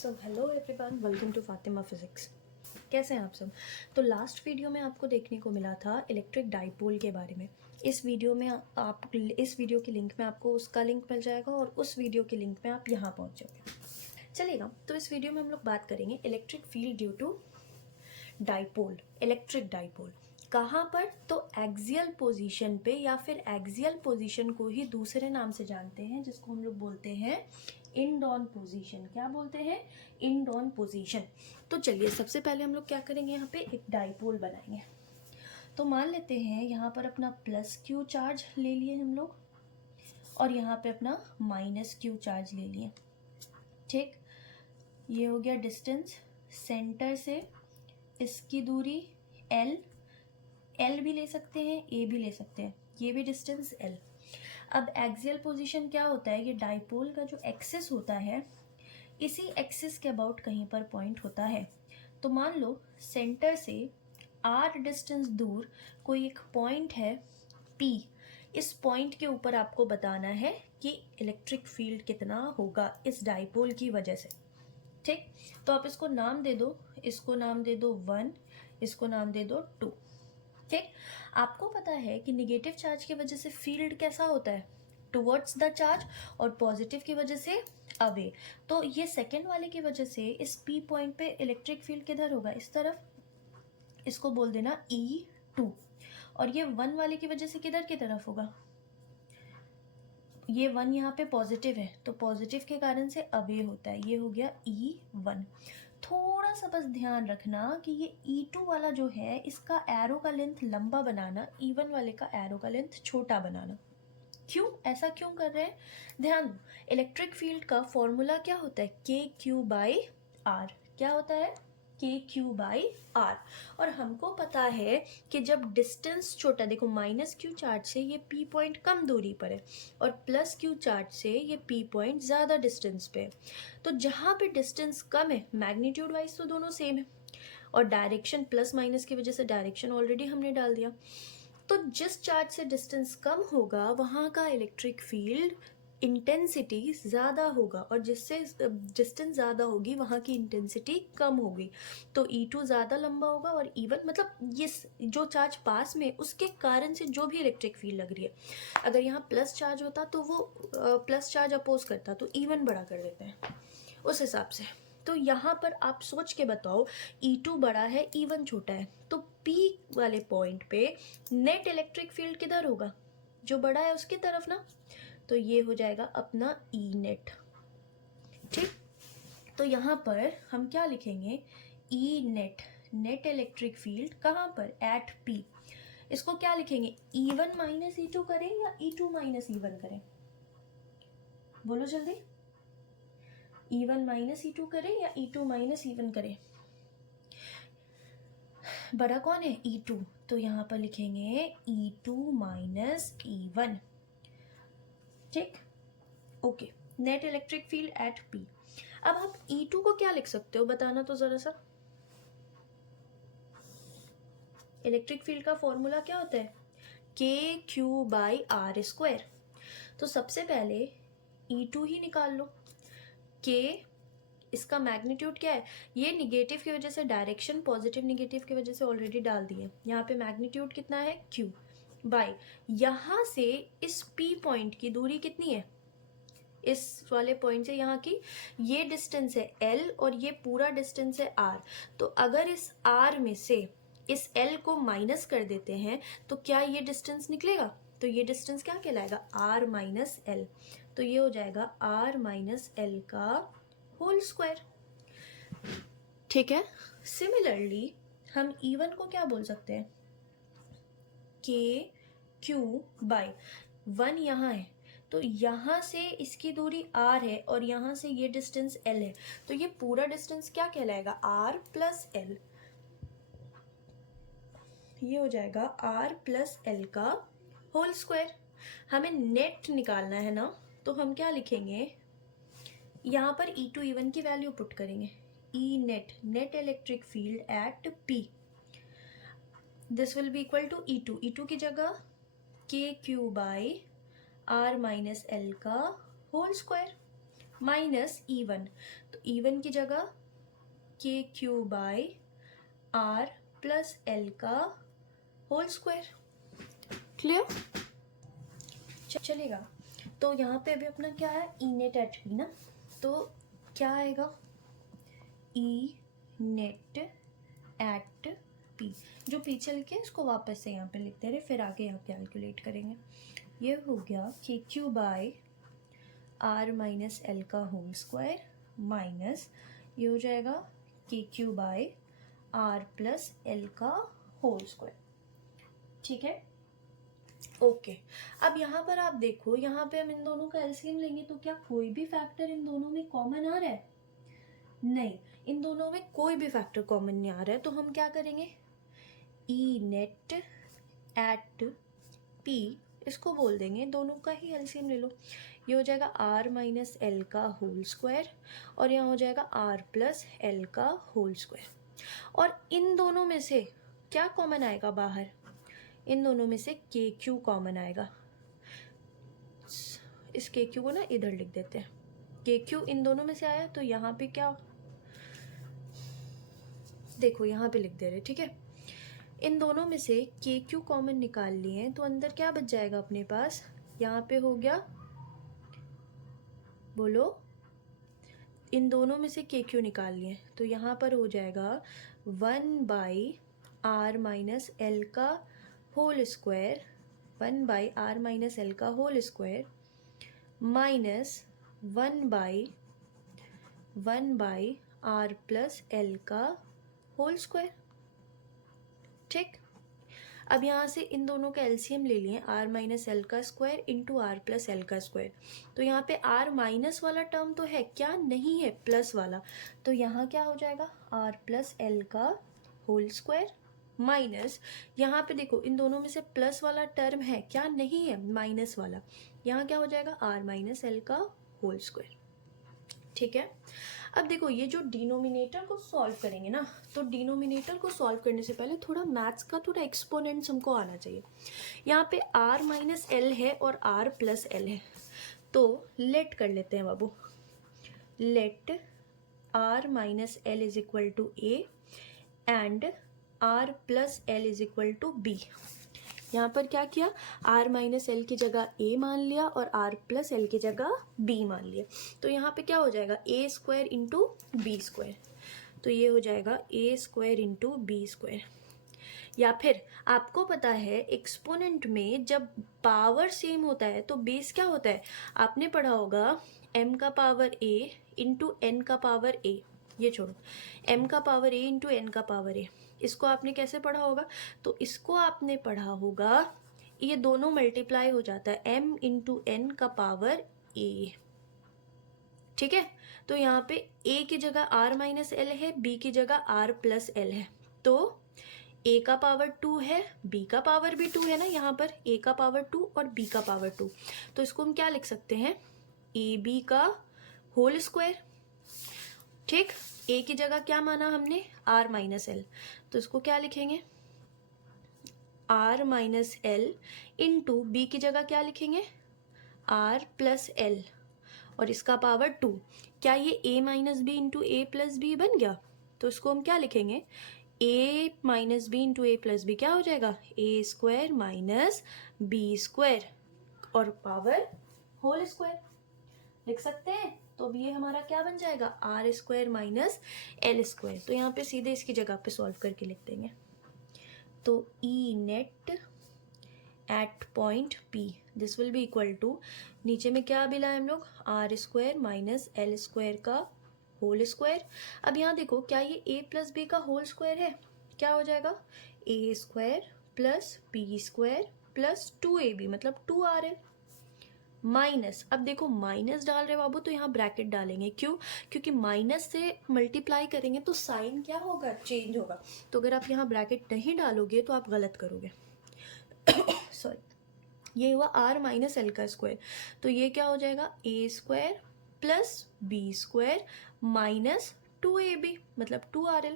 So hello everyone, welcome to Fatima physics. कैसे हैं आप सब? तो लास्ट वीडियो में आपको देखने को मिला था इलेक्ट्रिक डाइपोल के बारे में। इस वीडियो की लिंक में आपको उसका लिंक मिल जाएगा और उस वीडियो की लिंक में आप यहाँ पहुँच जाओगे। चलिएगा, तो इस वीडियो में हम लोग बात करेंगे electric field due to dipole, electric dipole. कहाँ पर? तो एक्सियल पोजीशन पे, या फिर एक्सियल पोजीशन को ही दूसरे नाम से जानते हैं जिसको हम लोग बोलते हैं इंड ऑन पोजीशन। क्या बोलते हैं? End on position. तो चलिए, सबसे पहले हम लोग क्या करेंगे, यहाँ पे एक डाइपोल बनाएंगे। तो मान लेते हैं यहाँ पर अपना प्लस क्यू चार्ज ले लिए हम लोग और यहाँ पे अपना माइनस क्यू चार्ज ले लिए। ठीक, ये हो गया डिस्टेंस सेंटर से, इसकी दूरी एल भी ले सकते हैं, ए भी ले सकते हैं, ये भी डिस्टेंस एल। अब एक्सियल पोजीशन क्या होता है? ये डाइपोल का जो एक्सिस होता है, इसी एक्सिस के अबाउट कहीं पर पॉइंट होता है। तो मान लो सेंटर से आर डिस्टेंस दूर कोई एक पॉइंट है पी। इस पॉइंट के ऊपर आपको बताना है कि इलेक्ट्रिक फील्ड कितना होगा इस डाइपोल की वजह से। ठीक, तो आप इसको नाम दे दो, इसको नाम दे दो 1, इसको नाम दे दो 2। ठीक, आपको पता है कि निगेटिव चार्ज की वजह से फील्ड कैसा होता है? टुवर्ड्स द चार्ज, और पॉजिटिव की वजह से अवे। तो ये सेकेंड वाले की वजह से इस पी पॉइंट पे इलेक्ट्रिक फील्ड किधर होगा? इस तरफ। इसको बोल देना E2। और ये 1 वाले की वजह से किधर की तरफ होगा? ये 1 यहाँ पे पॉजिटिव है, तो पॉजिटिव के कारण से अवे होता है। ये हो गया E1। थोड़ा सा बस ध्यान रखना कि ये E2 वाला जो है, इसका एरो का लेंथ लंबा बनाना, E1 वाले का एरो का लेंथ छोटा बनाना। क्यों? ऐसा क्यों कर रहे हैं? ध्यान दो, इलेक्ट्रिक फील्ड का फॉर्मूला क्या होता है? KQ/R। क्या होता है? KQ/R। और हमको पता है कि जब डिस्टेंस छोटा, देखो माइनस क्यू चार्ज से ये P पॉइंट कम दूरी पर है और प्लस क्यू चार्ज से ये P पॉइंट ज़्यादा डिस्टेंस पे है। तो जहाँ पे डिस्टेंस कम है, मैग्नीट्यूड वाइज तो दोनों सेम है, और डायरेक्शन प्लस माइनस की वजह से डायरेक्शन ऑलरेडी हमने डाल दिया। तो जिस चार्ज से डिस्टेंस कम होगा वहाँ का इलेक्ट्रिक फील्ड इंटेंसिटी ज़्यादा होगा, और जिससे डिस्टेंस ज़्यादा होगी वहाँ की इंटेंसिटी कम होगी। तो E2 ज़्यादा लंबा होगा और E1, मतलब ये जो चार्ज पास में उसके कारण से जो भी इलेक्ट्रिक फील्ड लग रही है, अगर यहाँ प्लस चार्ज होता तो वो प्लस चार्ज अपोज करता, तो E1 बड़ा कर देते हैं उस हिसाब से। तो यहाँ पर आप सोच के बताओ, E2 बड़ा है, E1 छोटा है, तो P वाले पॉइंट पे नेट इलेक्ट्रिक फील्ड किधर होगा? जो बड़ा है उसकी तरफ ना। तो ये हो जाएगा अपना E नेट। ठीक, तो यहाँ पर हम क्या लिखेंगे? E net, net electric field कहाँ पर? At P। इसको क्या लिखेंगे? E1 माइनस E2 करें या E2 माइनस E1 करें? बोलो जल्दी। E1 माइनस E2 करें या E2 माइनस E1 करें? बड़ा कौन है? E2। तो यहाँ पर लिखेंगे E2 माइनस E1। ठीक, okay. Net electric field at P। अब आप E2 को क्या लिख सकते हो, बताना तो जरा सा। इलेक्ट्रिक फील्ड का फॉर्मूला क्या होता है? KQ/R²। तो सबसे पहले E2 ही निकाल लो। K, इसका मैग्नीट्यूड क्या है? ये निगेटिव की वजह से डायरेक्शन पॉजिटिव निगेटिव की वजह से ऑलरेडी डाल दी है। यहाँ पे मैग्नीट्यूड कितना है? Q बाय, यहाँ से इस P पॉइंट की दूरी कितनी है? इस वाले पॉइंट से यहाँ की ये डिस्टेंस है L और ये पूरा डिस्टेंस है R। तो अगर इस R में से इस L को माइनस कर देते हैं तो क्या ये डिस्टेंस निकलेगा? तो ये डिस्टेंस क्या कहलाएगा? R minus L। तो ये हो जाएगा R माइनस L का होल स्क्वायर। ठीक है, सिमिलरली हम E1 को क्या बोल सकते हैं? KQ/1 यहाँ है, तो यहाँ से इसकी दूरी R है और यहाँ से ये डिस्टेंस L है, तो ये पूरा डिस्टेंस क्या कहलाएगा? R plus L। ये हो जाएगा R प्लस L का होल स्क्वायर। हमें नेट निकालना है ना, तो हम क्या लिखेंगे? यहाँ पर E2 E1 की वैल्यू पुट करेंगे। E net, net electric field at P, this will be equal to E2। E2 की जगह KQ/R माइनस L का होल स्क्वायर। माइनस E1, तो E1 की जगह K Q by R plus L का whole square. Clear? चलेगा। तो यहाँ पे अभी अपना क्या है, ई नेट एट पी ना, तो क्या आएगा, ई नेट एट पी, जो पी चल के इसको वापस से यहाँ पे लिखते रहे, फिर आगे यहाँ कैलकुलेट करेंगे। ये हो गया K Q by R minus L का होल स्क्वायर माइनस ये हो जाएगा K Q by R plus L का होल स्क्वायर। ठीक है, ओके। अब यहाँ पर आप देखो, यहाँ पे हम इन दोनों का एलसीएम लेंगे तो क्या कोई भी फैक्टर इन दोनों में कॉमन आ रहा है? नहीं, इन दोनों में कोई भी फैक्टर कॉमन नहीं आ रहा है, तो हम क्या करेंगे, ई नेट एट पी इसको बोल देंगे, दोनों का ही एलसीएम ले लो। ये हो जाएगा आर माइनस एल का होल स्क्वायर और यहाँ हो जाएगा आर प्लस एल का होल स्क्वायर। और इन दोनों में से क्या कॉमन आएगा बाहर, इन दोनों में से के क्यू कॉमन आएगा। इस के क्यू को ना इधर लिख देते हैं, के क्यू इन दोनों में से आया, तो यहाँ पे क्या, देखो यहाँ पे लिख दे रहे, ठीक है। इन दोनों में से के क्यू कॉमन निकाल लिए तो अंदर क्या बच जाएगा अपने पास, यहाँ पे हो गया, बोलो, इन दोनों में से के क्यू निकाल लिए तो यहाँ पर हो जाएगा 1/r माइनस एल का whole square, 1/r minus L का whole square minus 1/r plus L का होल स्क्वायर। ठीक, अब यहाँ से इन दोनों का एलसीएम ले लिए, आर माइनस एल का square into R plus L का स्क्वायर। तो यहाँ पे आर माइनस वाला टर्म तो है क्या, नहीं है, प्लस वाला, तो यहाँ क्या हो जाएगा, आर प्लस एल का होल स्क्वायर माइनस, यहाँ पे देखो इन दोनों में से प्लस वाला टर्म है क्या, नहीं है, माइनस वाला, यहाँ क्या हो जाएगा, आर माइनस एल का होल स्क्वायर। ठीक है, अब देखो ये जो डिनोमिनेटर को सॉल्व करेंगे ना, तो डिनोमिनेटर को सॉल्व करने से पहले थोड़ा मैथ्स का थोड़ा एक्सपोनेंट्स हमको आना चाहिए। यहाँ पे r माइनस एल है और r प्लस एल है, तो लेट कर लेते हैं बाबू, let r minus L is equal to a and r plus L is equal to b। यहाँ पर क्या किया, r माइनस एल की जगह a मान लिया और r प्लस एल की जगह b मान लिया, तो यहाँ पे क्या हो जाएगा, a square into B square, तो ये हो जाएगा a square into B square. या फिर आपको पता है एक्सपोनेंट में जब पावर सेम होता है तो बेस क्या होता है, आपने पढ़ा होगा m का पावर a इंटू n का पावर a, ये छोड़ो, m का पावर a इंटू n का पावर a, इसको आपने कैसे पढ़ा होगा, तो इसको आपने पढ़ा होगा, ये दोनों मल्टीप्लाई हो जाता है m इंटू n का पावर a। ठीक है, तो यहाँ पे a की जगह r माइनस एल है, b की जगह r प्लस एल है, तो a का पावर 2 है, b का पावर भी 2 है ना, यहाँ पर a का पावर 2 और b का पावर 2, तो इसको हम क्या लिख सकते हैं, ab का होल स्क्वायर। ठीक, a की जगह क्या माना हमने, r माइनस एल, तो इसको क्या लिखेंगे, r minus L into B की जगह क्या लिखेंगे, r प्लस एल और इसका पावर 2, क्या ये a minus B into A plus B बन गया, तो इसको हम क्या लिखेंगे, a minus B into A plus B क्या हो जाएगा, a square minus B square और पावर होल स्क्वायर लिख सकते हैं। तो अब ये हमारा क्या बन जाएगा, R square minus L square, तो यहाँ पे सीधे इसकी जगह पे सॉल्व करके लिख देंगे, तो ई net at point P this will be equal to, नीचे में क्या भी लाए हम लोग, R square minus L square का होल स्क्वायर। अब यहाँ देखो क्या ये a प्लस बी का होल स्क्वायर है, क्या हो जाएगा, a square plus B square plus 2ab मतलब 2rl माइनस, अब देखो माइनस डाल रहे बाबू तो यहाँ ब्रैकेट डालेंगे, क्यों, क्योंकि माइनस से मल्टीप्लाई करेंगे तो साइन क्या होगा, चेंज होगा, तो अगर आप यहाँ ब्रैकेट नहीं डालोगे तो आप गलत करोगे सॉरी, ये हुआ r माइनस एल का स्क्वायर, तो ये क्या हो जाएगा, a square plus B square minus 2ab मतलब 2rl।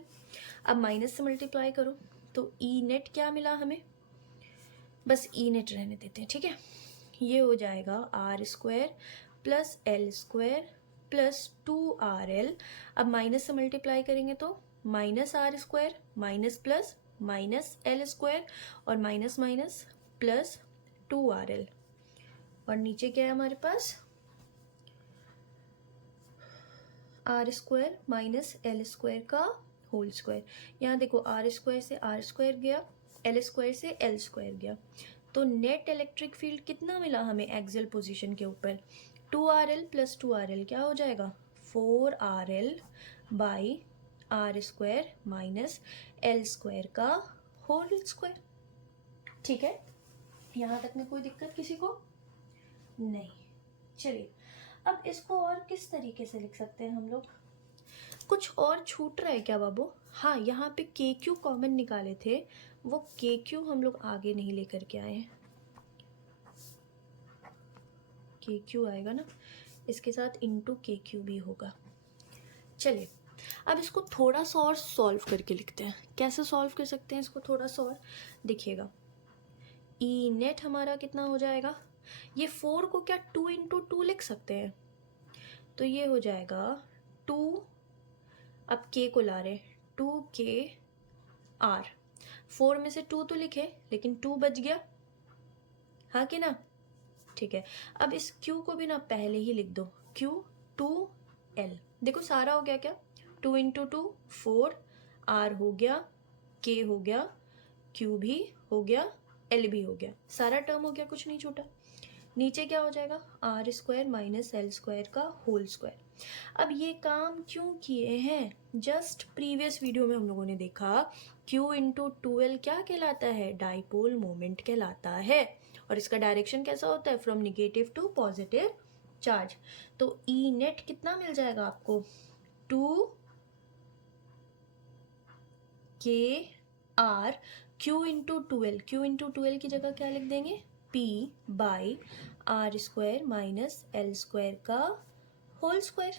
अब माइनस से मल्टीप्लाई करो तो ई नेट क्या मिला हमें, बस ई नेट रहने देते हैं, ठीक है, ये हो जाएगा R square plus L square plus 2RL, अब माइनस से मल्टीप्लाई करेंगे तो minus R square minus plus minus L square और माइनस माइनस प्लस 2RL, और नीचे क्या है हमारे पास R square minus L square का होल स्क्वायर। यहाँ देखो आर स्क्वायर से आर स्क्वायर गया, एल स्क्वायर से एल स्क्वायर गया, तो नेट इलेक्ट्रिक फील्ड कितना मिला हमें एक्सियल पोजीशन के ऊपर 2RL प्लस 2RL क्या हो जाएगा 4RL by R square minus L square का होल स्क्वायर। ठीक है, यहाँ तक में कोई दिक्कत किसी को नहीं। चलिए अब इसको और किस तरीके से लिख सकते हैं हम लोग, कुछ और छूट रहा है क्या बाबू? हाँ, यहाँ पे के क्यू कॉमन निकाले थे, वो के क्यू हम लोग आगे नहीं लेकर के आए हैं। के क्यू आएगा ना, इसके साथ इनटू के क्यू भी होगा। चलिए अब इसको थोड़ा सा और सॉल्व करके लिखते हैं। कैसे सॉल्व कर सकते हैं इसको थोड़ा सा और, देखिएगा ई नेट हमारा कितना हो जाएगा, ये 4 को क्या 2 इंटू 2 लिख सकते हैं, तो ये हो जाएगा 2, अब के को ला रहे 2KR, 4 में से 2 तो लिखे लेकिन 2 बच गया, हाँ कि ना? ठीक है, अब इस Q को भी ना पहले ही लिख दो, Q 2L, देखो सारा हो गया क्या, 2 इंटू 2 4, R हो गया, K हो गया, Q भी हो गया, L भी हो गया, सारा टर्म हो गया, कुछ नहीं छूटा। नीचे क्या हो जाएगा R square minus L square का होल स्क्वायर। अब ये काम क्यों किए हैं, जस्ट प्रीवियस वीडियो में हम लोगों ने देखा Q इंटू 2L क्या कहलाता है, डाइपोल मोमेंट कहलाता है, और इसका डायरेक्शन कैसा होता है from negative to positive charge. तो ई नेट कितना मिल जाएगा आपको 2KR Q into 2L, Q into 2L की जगह क्या लिख देंगे P by R square minus L square का होल स्क्वायर,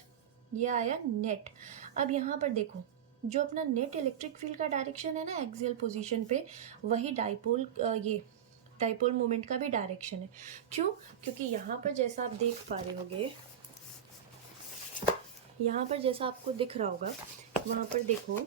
ये आया नेट। अब यहाँ पर देखो जो अपना नेट इलेक्ट्रिक फील्ड का डायरेक्शन है ना एक्सियल पोजीशन पे, वही डाइपोल ये डाइपोल मोमेंट का भी डायरेक्शन है। क्यों? क्योंकि यहाँ पर जैसा आप देख पा रहे होगे, यहाँ पर जैसा आपको दिख रहा होगा, वहाँ पर देखो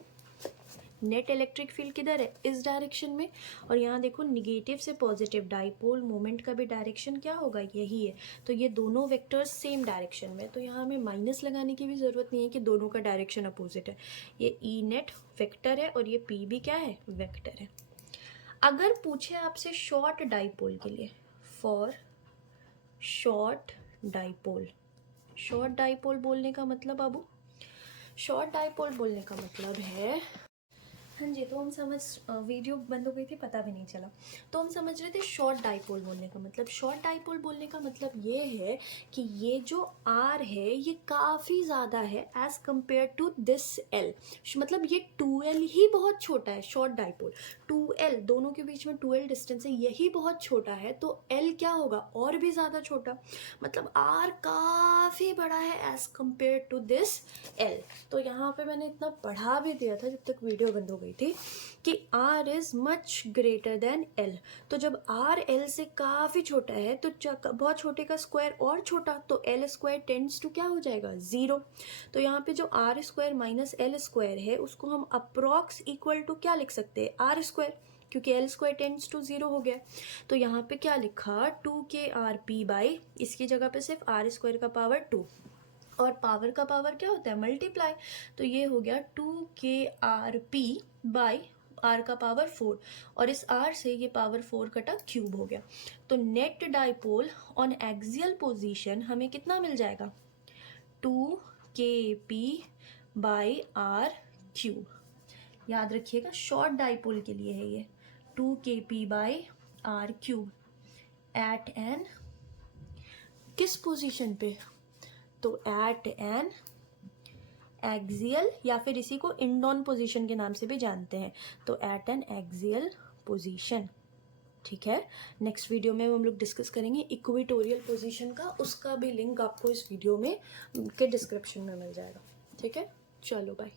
नेट इलेक्ट्रिक फील्ड किधर है, इस डायरेक्शन में, और यहाँ देखो निगेटिव से पॉजिटिव डाइपोल मोमेंट का भी डायरेक्शन क्या होगा, यही है। तो ये दोनों वेक्टर्स सेम डायरेक्शन में, तो यहाँ हमें माइनस लगाने की भी ज़रूरत नहीं है कि दोनों का डायरेक्शन अपोजिट है। ये ई नेट वेक्टर है और ये पी भी क्या है, वेक्टर है। अगर पूछे आपसे शॉर्ट डाइपोल के लिए, for short dipole, short dipole बोलने का मतलब बाबू, शॉर्ट डाइपोल बोलने का मतलब है, हाँ जी, तो हम समझ, वीडियो बंद हो गई थी पता भी नहीं चला, तो हम समझ रहे थे शॉर्ट डाइपोल बोलने का मतलब, शॉर्ट डाइपोल बोलने का मतलब ये है कि ये जो आर है ये काफ़ी ज़्यादा है as compare to this L, मतलब ये 2L ही बहुत छोटा है। शॉर्ट डाइपोल 2L, दोनों के बीच में 2L डिस्टेंस है, यही बहुत छोटा है, तो L क्या होगा और भी ज़्यादा छोटा, मतलब आर काफ़ी बड़ा है as compare to this L। तो यहाँ पे मैंने इतना पढ़ा भी दिया था जब तक वीडियो बंद हो गई थी कि R is much greater than L। तो जब R L से काफ़ी छोटा है तो बहुत छोटे का स्क्वायर और छोटा, तो L स्क्वायर टेंड्स टू क्या हो जाएगा 0। तो यहाँ पे जो R square minus L square है उसको हम अप्रॉक्स इक्वल टू क्या लिख सकते हैं R स्क्वायर, क्योंकि L स्क्वायर टेंड्स टू 0 हो गया। तो यहाँ पे क्या लिखा 2KRP बाई, इसकी जगह पे सिर्फ R स्क्वायर का पावर 2, और पावर का पावर क्या होता है मल्टीप्लाई, तो ये हो गया 2KRP बाई R का पावर 4, और इस R से ये पावर 4 कटा क्यूब हो गया। तो net dipole on axial position हमें कितना मिल जाएगा 2KP बाई R क्यूब। याद रखिएगा शॉर्ट डाइपोल के लिए है ये 2KP by R cube at N किस पोजीशन पे, तो एट एन एक्सियल, या फिर इसी को इंडॉन पोजीशन के नाम से भी जानते हैं, तो एट एन एक्सियल पोजीशन। ठीक है, नेक्स्ट वीडियो में हम लोग डिस्कस करेंगे इक्वेटोरियल पोजीशन का, उसका भी लिंक आपको इस वीडियो में के डिस्क्रिप्शन में मिल जाएगा। ठीक है, चलो बाय।